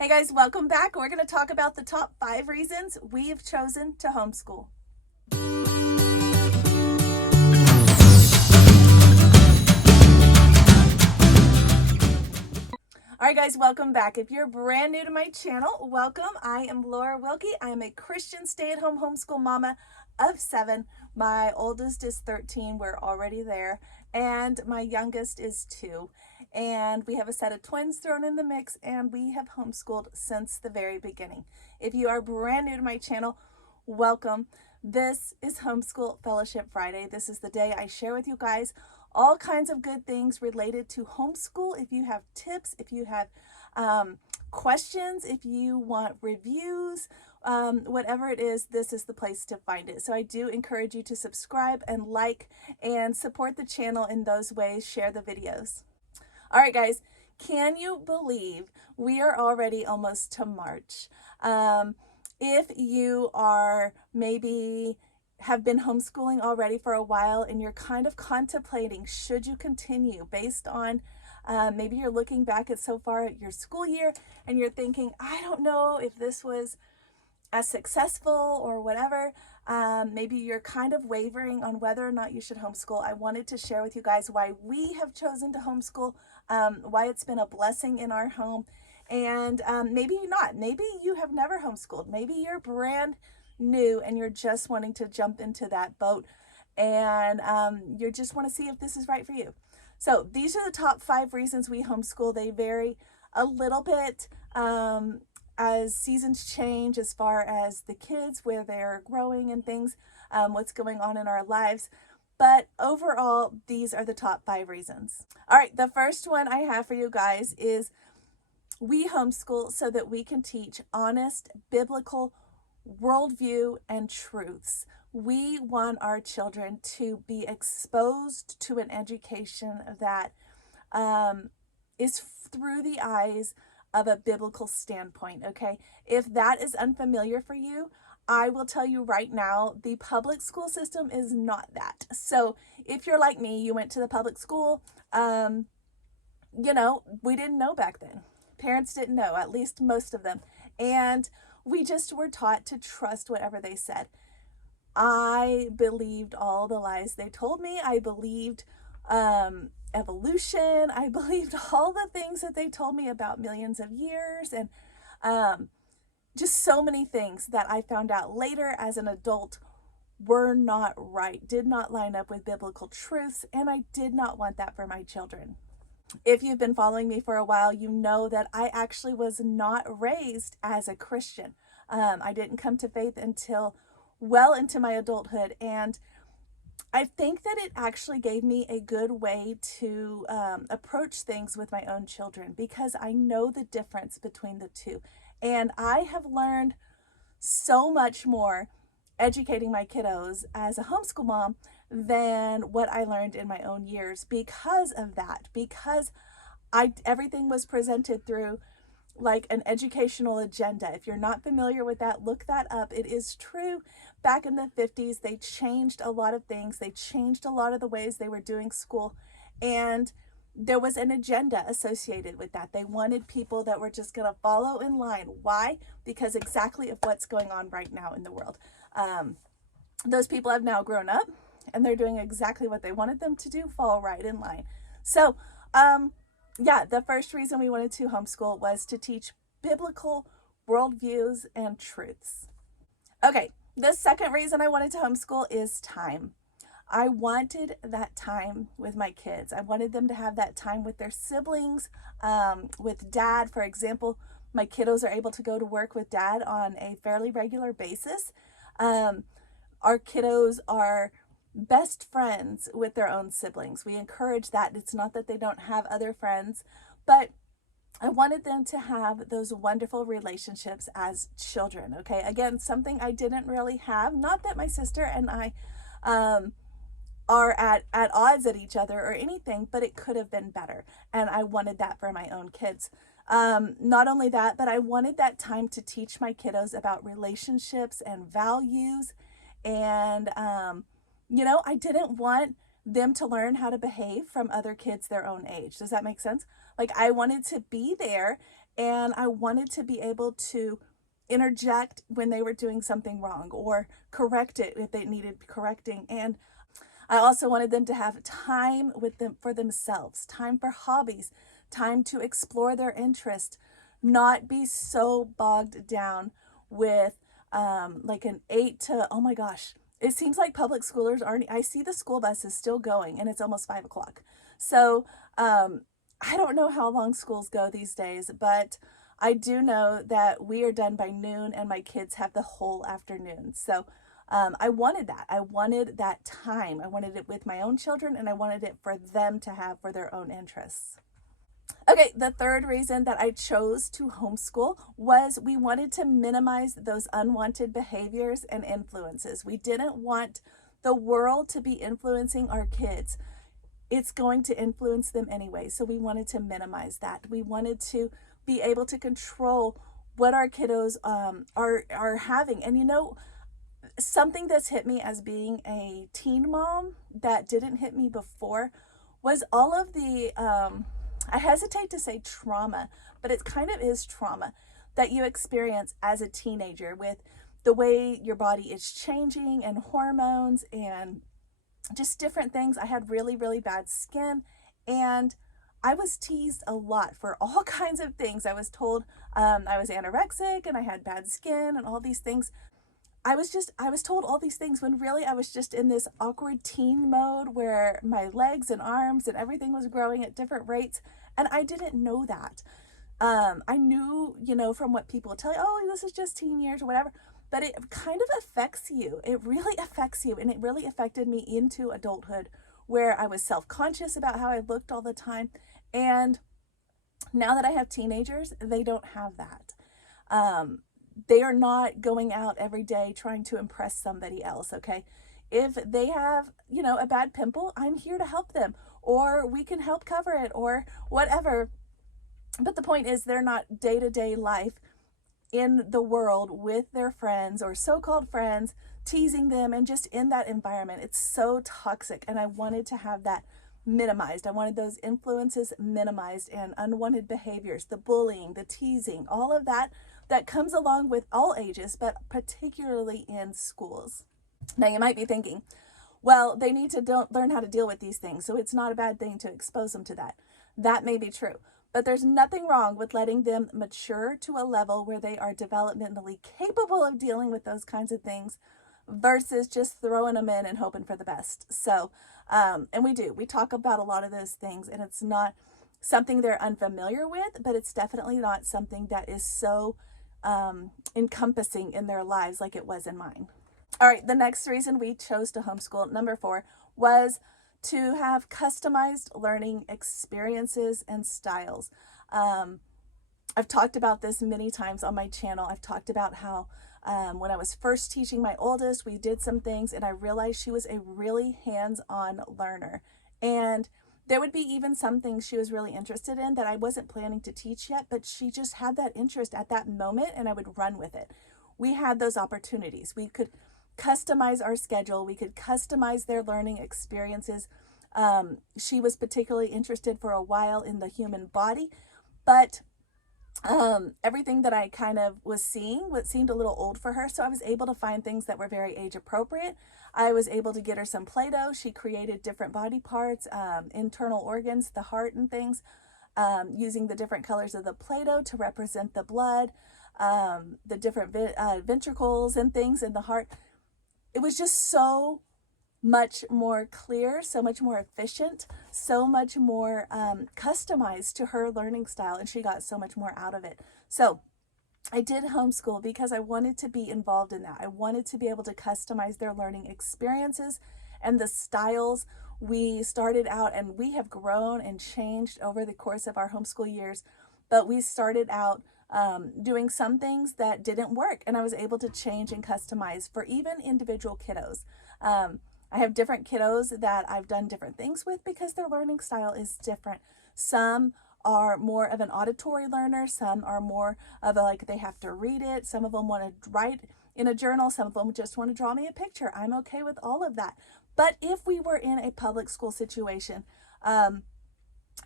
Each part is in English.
Hey guys, welcome back. We're going to talk about the top 5 reasons we've chosen to homeschool. All right, guys, welcome back. If you're brand new to my channel, welcome. I am Laura Wilkie. I am a Christian stay-at-home homeschool mama of 7. My oldest is 13. We're already there. And my youngest is 2. And we have a set of twins thrown in the mix, and we have homeschooled since the very beginning. If you are brand new to my channel, welcome. This is Homeschool Fellowship Friday. This is the day I share with you guys all kinds of good things related to homeschool. If you have tips, if you have questions, if you want reviews, whatever it is, this is the place to find it. So I do encourage you to subscribe and like and support the channel in those ways. Share the videos. All right, guys, can you believe we are already almost to March? If you are maybe have been homeschooling already for a while and you're kind of contemplating, should you continue based on maybe you're looking back at so far at your school year and you're thinking, I don't know if this was as successful or whatever. Maybe you're kind of wavering on whether or not you should homeschool. I wanted to share with you guys why we have chosen to homeschool, why it's been a blessing in our home, and maybe not. Maybe you have never homeschooled. Maybe you're brand new and you're just wanting to jump into that boat, and you just want to see if this is right for you. So these are the top 5 reasons we homeschool. They vary a little bit as seasons change, as far as the kids, where they're growing and things, what's going on in our lives. But overall, these are the top 5 reasons. All right, the first one I have for you guys is we homeschool so that we can teach honest, biblical worldview and truths. We want our children to be exposed to an education that is through the eyes of a biblical standpoint, okay? If that is unfamiliar for you, I will tell you right now, the public school system is not that. So if you're like me, you went to the public school, we didn't know back then. Parents didn't know, at least most of them. And we just were taught to trust whatever they said. I believed all the lies they told me. I believed evolution. I believed all the things that they told me about millions of years, and just so many things that I found out later as an adult were not right, did not line up with biblical truths, and I did not want that for my children. If you've been following me for a while, you know that I actually was not raised as a Christian. I didn't come to faith until well into my adulthood, and I think that it actually gave me a good way to approach things with my own children, because I know the difference between the two. And I have learned so much more educating my kiddos as a homeschool mom than what I learned in my own years because of that, because everything was presented through like an educational agenda. If you're not familiar with that, look that up. It is true. Back in the 50s, they changed a lot of things. They changed a lot of the ways they were doing school. And there was an agenda associated with that. They wanted people that were just going to follow in line. Why? Because exactly of what's going on right now in the world. Those people have now grown up and they're doing exactly what they wanted them to do, fall right in line. So, yeah, the first reason we wanted to homeschool was to teach biblical worldviews and truths. Okay, the second reason I wanted to homeschool is time. I wanted that time with my kids. I wanted them to have that time with their siblings, with dad. For example, my kiddos are able to go to work with dad on a fairly regular basis. Our kiddos are best friends with their own siblings. We encourage that. It's not that they don't have other friends, but I wanted them to have those wonderful relationships as children, okay? Again, something I didn't really have. Not that my sister and I are at odds at each other or anything, but it could have been better. And I wanted that for my own kids. Not only that, but I wanted that time to teach my kiddos about relationships and values. And, I didn't want them to learn how to behave from other kids their own age. Does that make sense? Like, I wanted to be there and I wanted to be able to interject when they were doing something wrong or correct it if they needed correcting. And I also wanted them to have time with them for themselves, time for hobbies, time to explore their interest, not be so bogged down with like an 8 to, oh my gosh, it seems like public schoolers aren't, I see the school buses still going and it's almost 5 o'clock. So I don't know how long schools go these days, but I do know that we are done by noon and my kids have the whole afternoon. So I wanted that. I wanted that time. I wanted it with my own children, and I wanted it for them to have for their own interests. Okay, the third reason that I chose to homeschool was we wanted to minimize those unwanted behaviors and influences. We didn't want the world to be influencing our kids. It's going to influence them anyway, so we wanted to minimize that. We wanted to be able to control what our kiddos are having. And something that's hit me as being a teen mom that didn't hit me before was all of the, I hesitate to say trauma, but it kind of is trauma that you experience as a teenager with the way your body is changing and hormones and just different things. I had really, really bad skin, and I was teased a lot for all kinds of things. I was told I was anorexic and I had bad skin and all these things. I was told all these things when really I was just in this awkward teen mode where my legs and arms and everything was growing at different rates. And I didn't know that. I knew, from what people tell you, oh, this is just teen years or whatever, but it kind of affects you. It really affects you. And it really affected me into adulthood where I was self-conscious about how I looked all the time. And now that I have teenagers, they don't have that. They are not going out every day trying to impress somebody else, okay? If they have, a bad pimple, I'm here to help them, or we can help cover it, or whatever. But the point is, they're not day-to-day life in the world with their friends or so-called friends, teasing them and just in that environment. It's so toxic, and I wanted to have that minimized. I wanted those influences minimized and unwanted behaviors, the bullying, the teasing, all of that comes along with all ages, but particularly in schools. Now you might be thinking, well, they need to learn how to deal with these things, so it's not a bad thing to expose them to that. That may be true, but there's nothing wrong with letting them mature to a level where they are developmentally capable of dealing with those kinds of things versus just throwing them in and hoping for the best. So, and we talk about a lot of those things, and it's not something they're unfamiliar with, but it's definitely not something that is so encompassing in their lives like it was in mine. All right, the next reason we chose to homeschool, number 4, was to have customized learning experiences and styles. I've talked about this many times on my channel. I've talked about how when I was first teaching my oldest, we did some things and I realized she was a really hands-on learner. And there would be even some things she was really interested in that I wasn't planning to teach yet, but she just had that interest at that moment and I would run with it. We had those opportunities. We could customize our schedule. We could customize their learning experiences. She was particularly interested for a while in the human body, but everything that I kind of was seeing what seemed a little old for her. So I was able to find things that were very age appropriate. I was able to get her some Play-Doh. She created different body parts, internal organs, the heart and things, using the different colors of the Play-Doh to represent the blood, the different ventricles and things in the heart. It was just so much more clear, so much more efficient, so much more customized to her learning style, and she got so much more out of it. So I did homeschool because I wanted to be involved in that. I wanted to be able to customize their learning experiences and the styles. We started out, and we have grown and changed over the course of our homeschool years, but we started out doing some things that didn't work, and I was able to change and customize for even individual kiddos. I have different kiddos that I've done different things with because their learning style is different. Some are more of an auditory learner. Some are more of they have to read it. Some of them want to write in a journal. Some of them just want to draw me a picture. I'm okay with all of that. But if we were in a public school situation,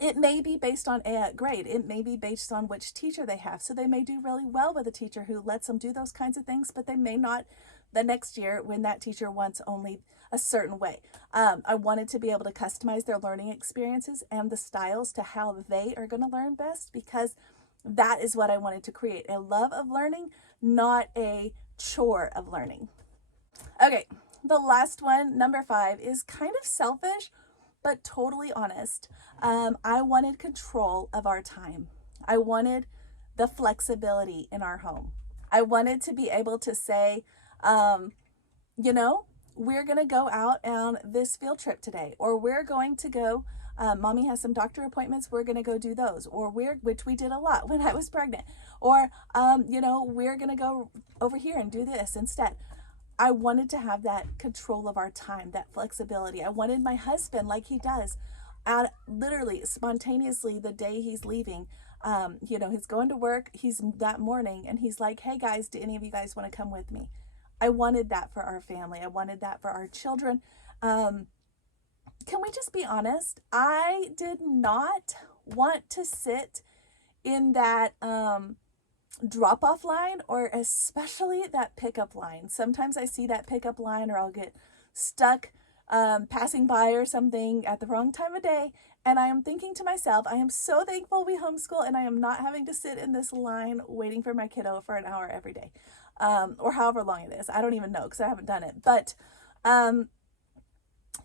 It may be based on a grade. It may be based on which teacher they have. So they may do really well with a teacher who lets them do those kinds of things, but they may not the next year when that teacher wants only a certain way. I wanted to be able to customize their learning experiences and the styles to how they are going to learn best, because that is what I wanted to create, a love of learning, not a chore of learning. Okay, the last one, number 5, is kind of selfish, but totally honest. I wanted control of our time. I wanted the flexibility in our home. I wanted to be able to say, you know, we're going to go out on this field trip today, or we're going to go, mommy has some doctor appointments, we're going to go do those, or which we did a lot when I was pregnant, or, you know, we're going to go over here and do this instead. I wanted to have that control of our time, that flexibility. I wanted my husband, like he does, literally spontaneously the day he's leaving. You know, he's going to work, he's that morning, and he's like, hey guys, do any of you guys want to come with me? I wanted that for our family. I wanted that for our children. Can we just be honest? I did not want to sit in that drop-off line, or especially that pickup line. Sometimes I see that pickup line, or I'll get stuck passing by or something at the wrong time of day, and I am thinking to myself, I am so thankful we homeschool and I am not having to sit in this line waiting for my kiddo for an hour every day, or however long it is. I don't even know because I haven't done it, but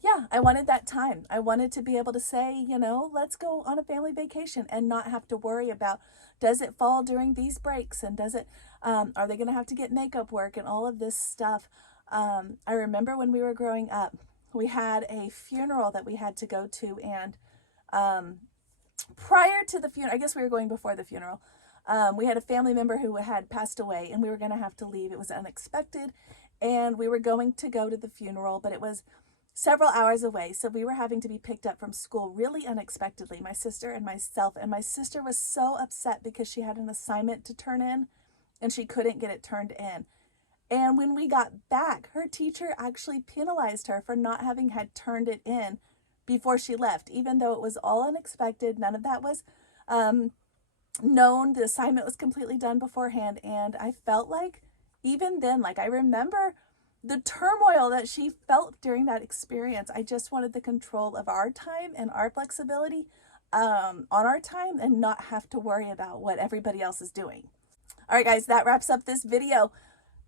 yeah, I wanted that time. I wanted to be able to say, you know, let's go on a family vacation and not have to worry about, does it fall during these breaks, and does it, are they going to have to get makeup work and all of this stuff. I remember when we were growing up, we had a funeral that we had to go to, and prior to the funeral, I guess we were going before the funeral, we had a family member who had passed away, and we were going to have to leave. It was unexpected, and we were going to go to the funeral, but it was several hours away, so we were having to be picked up from school really unexpectedly, my sister and myself, and my sister was so upset because she had an assignment to turn in and she couldn't get it turned in. And when we got back, her teacher actually penalized her for not having had turned it in before she left, even though it was all unexpected. None of that was known. The assignment was completely done beforehand, and I felt like even then, like, I remember the turmoil that she felt during that experience. I just wanted the control of our time and our flexibility on our time, and not have to worry about what everybody else is doing. All right, guys, that wraps up this video.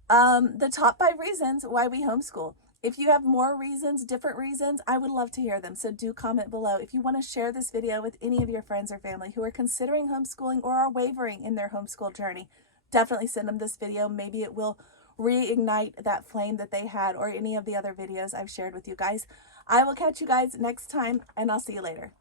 The top 5 reasons why we homeschool. If you have more reasons, different reasons, I would love to hear them. So do comment below. If you want to share this video with any of your friends or family who are considering homeschooling or are wavering in their homeschool journey, definitely send them this video. Maybe it will reignite that flame that they had, or any of the other videos I've shared with you guys. I will catch you guys next time, and I'll see you later.